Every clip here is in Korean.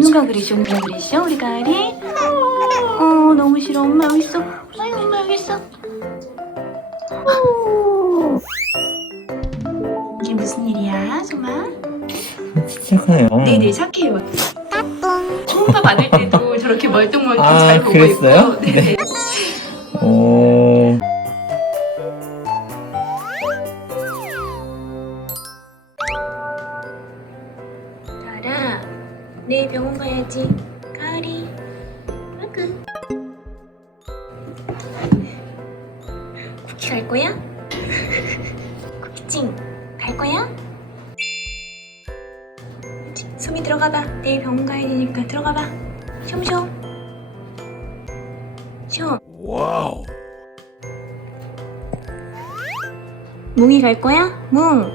누가 그리셔? 누가 그리셔? 우리 가을이? 너무 싫어. 엄마 여기 있어. 아유, 엄마 여기 있어. 이게 무슨 일이야, 소마? 착하네요. 네네, 착해요. 초음파 받을 때도 저렇게 멀뚱멀뚱 아, 잘 보고 그랬어요? 있고. 네네. 오. 가을아, 내일 병원 가야지. 가을이. 아그. 쿠키 갈 거야? 쿠키찡 갈 거야? 소미 들어가봐. 내일 병원 가야 되니까 들어가봐. 숑숑. 숑. 와우. 뭉이 갈 거야? 뭉.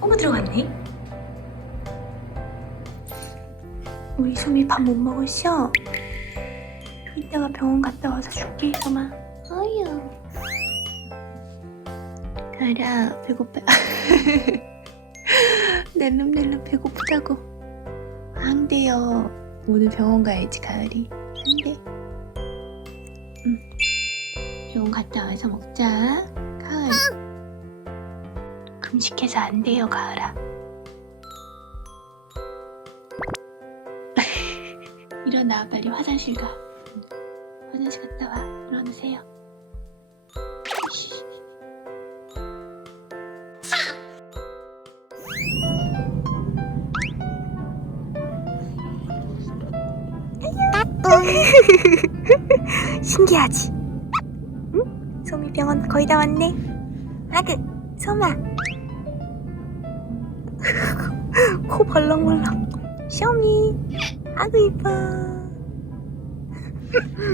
어머 들어갔네. 우리 소미 밥 못 먹었어? 이따가 병원 갔다 와서 줄게, 소마. 어휴. 가라, 배고파. 낼름낼름 배고프다고. 안 돼요. 오늘 병원 가야지, 가을이. 안 돼. 병원 갔다 와서 먹자. 가을. 금식해서 안 돼요, 가을아. 일어나, 빨리 화장실 가. 화장실 갔다 와. 일어나세요. 신기하지? 응? 소미 병원 거의 다 왔네. 아그, 소마. 코 벌렁벌렁. 쇼미. 아그 이뻐.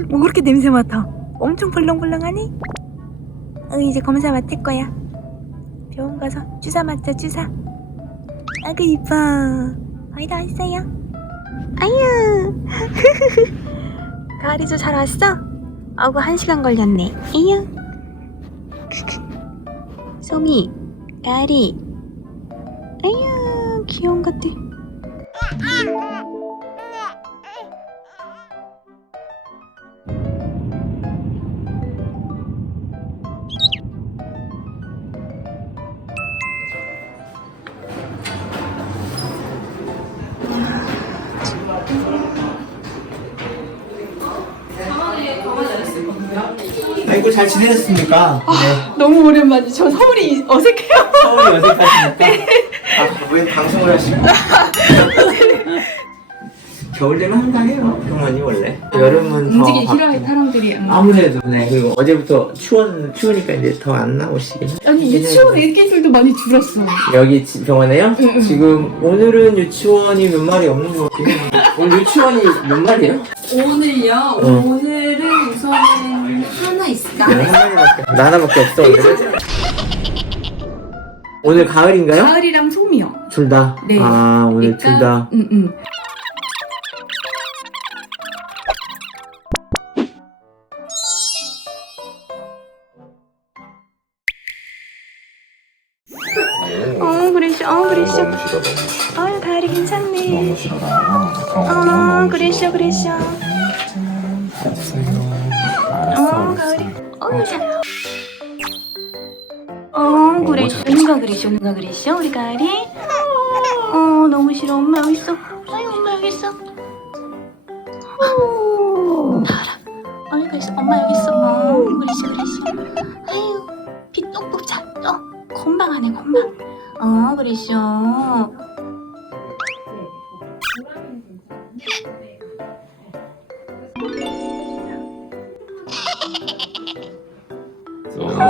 뭐 그렇게 냄새 맡아? 엄청 벌렁벌렁하네. 이제 검사 맡을 거야. 병원 가서 주사 맞자, 주사. 아그 이뻐. 거의 다 왔어요. 아유. 가을이도 잘 왔어? 아구 1시간 걸렸네. 에휴. 소미, 가을이. 아유, 귀여운 것들. 아이고, 잘 지내셨습니까? 네. 너무 오랜만이죠. 저 서울이 어색해요. 서울이 어색하십니까? 네. 아, 왜 방송을 하십니까? 겨울 되면 한가해요, 병원이 원래. 여름은 움직이기 더 싫어해, 사람들이. 아무래도 네. 그리고 어제부터 추우니까 이제 더 안 나오시긴. 아니, 유치원 애기들도 많이 줄었어. 여기 병원에요? 응. 지금 오늘은 유치원이 몇 마리 없는 것 같긴 해요. 오늘 유치원이 몇 마리예요? 오늘요? 응. 오늘은 우선은 하나 있을까? 네, 한 마리밖에. 나 하나밖에 없어. 오늘은. 오늘 가을인가요? 가을이랑 솜이요. 둘 다? 네. 아, 오늘 그러니까, 둘 다. 응. 그랬어, 그랬어. 너무 싫어, 너무 싫어. 아유, 가을이 괜찮네. 너무 싫어, 나. 그랬어. 알았어요. 가을이. 자. 그랬어. 누가 그랬어? 우리 가을이? 너무 싫어. 엄마 여기 있어. 아유, 엄마 여기 있어. 가을아, 어디 있어? 엄마 여기 있어. 그랬어. 아유, 피 뚝뚝 차. 건방 하네, 건방. 그랬어.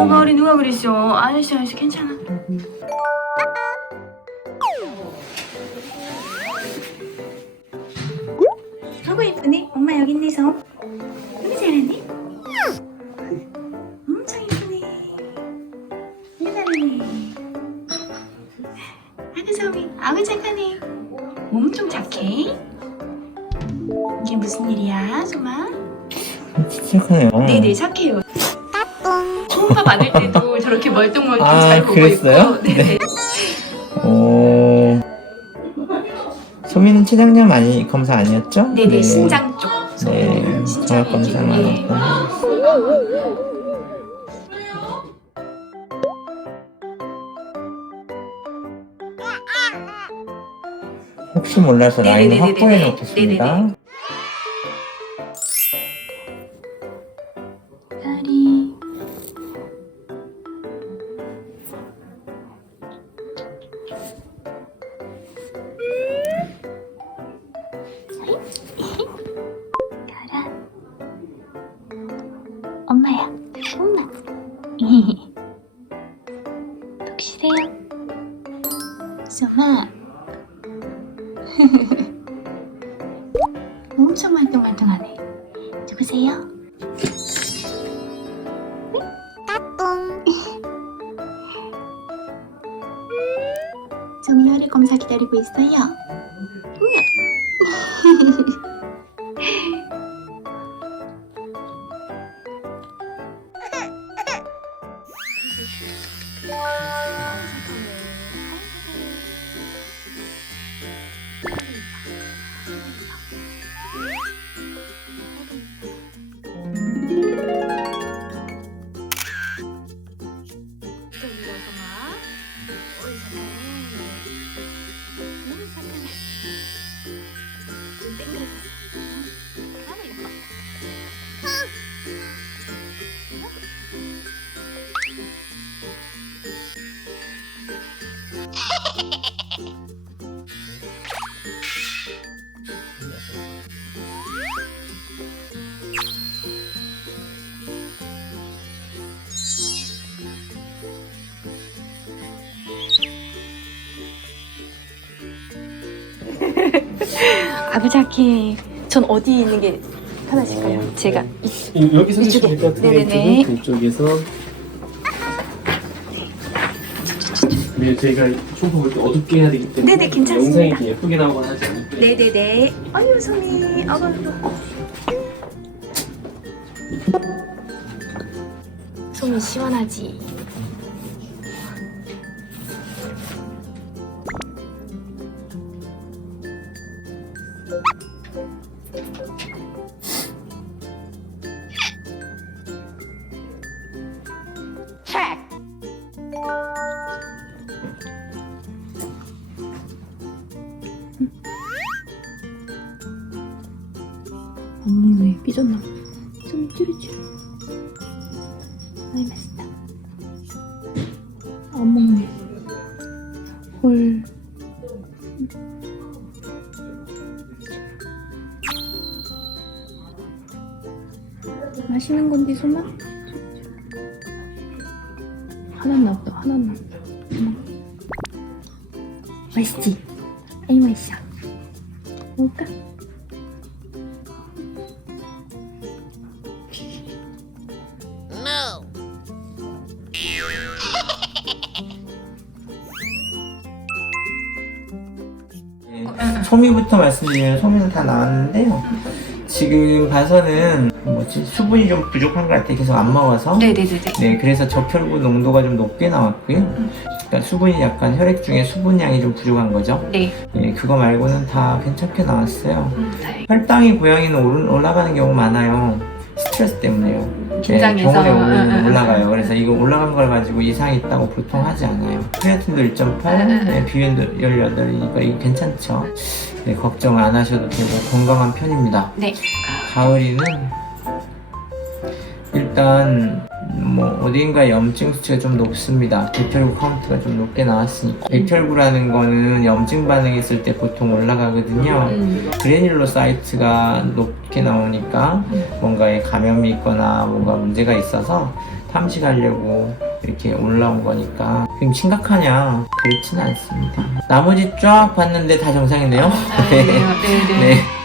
가을이 누가 그랬어? 아저씨 괜찮아. 아이고 예쁘네. 엄마 여기 있네 서. 너무 잘하네. 엄청 예쁘네. 너무 잘하네. 아그 섬이 아구 착하네. 엄청 착해. 이게 무슨 일이야, 소마? 착하네요. 네네, 착해요. 초음파 받을 때도 저렇게 멀뚱멀뚱 아, 잘 보고 그랬어요? 있고. 네네. 오. 소미는 췌장염 검사 아니었죠? 네네, 신장 쪽. 네, 신장 종합 검사만 얘기. 했던. 혹시 몰라서 라인을 네네네네네. 확보해 놓겠습니다. 네네네. 다리. 가라. 엄마야. 엄마. 푹 쉬세요. 소마. 엄청 말똥말똥하네. 누구세요? 따뚱. 소미 혈액 검사 기다리고 있어요. 아부자키 전 어디 있는 게 편하실까요? 제가 여기서 드시면 될 것 같은데 네네네. 이쪽에서 네, 저희가 쇼핑 볼때 어둡게 해야 되기 때문에 네네, 괜찮습니다. 영상이 이렇게 예쁘게 나오거나 하지 않을게요. 네네네. 아유 소미 소미 시원하지? 어머니 삐졌나? 좀 쭈리쭈리. 아이 맛있다. 어머니. 헐. 맛있는 건데 소마? 하나 없다. 맛있지? 아이 맛있어. 먹을까? 소미부터 말씀드리면 소미는 다 나왔는데요. 지금 봐서는 수분이 좀 부족한 것 같아요. 계속 안 먹어서. 네네네네. 네, 그래서 적혈구 농도가 좀 높게 나왔고요. 그러니까 수분이 약간 혈액 중에 수분량이 좀 부족한 거죠. 네. 네, 그거 말고는 다 괜찮게 나왔어요. 네. 혈당이 고양이는 올라가는 경우 많아요. 스트레스 때문에요. 긴장해서. 병원에 올라가요. 그래서 이거 올라간 걸 가지고 이상이 있다고 보통 하지 않아요. 크레아틴도 1.8, 네, 비엔도 18이니까 이거 괜찮죠. 네, 걱정 안 하셔도 되고 건강한 편입니다. 네. 가을이는 일단 어딘가 염증 수치가 좀 높습니다. 백혈구 카운트가 좀 높게 나왔으니까. 백혈구라는 거는 염증 반응 있을 때 보통 올라가거든요. 그래뉼로사이트가 높게 나오니까 뭔가에 감염이 있거나 뭔가 문제가 있어서 탐식하려고 이렇게 올라온 거니까 그럼 심각하냐? 그렇지는 않습니다. 나머지 쫙 봤는데 다 정상이네요. 네네. 네.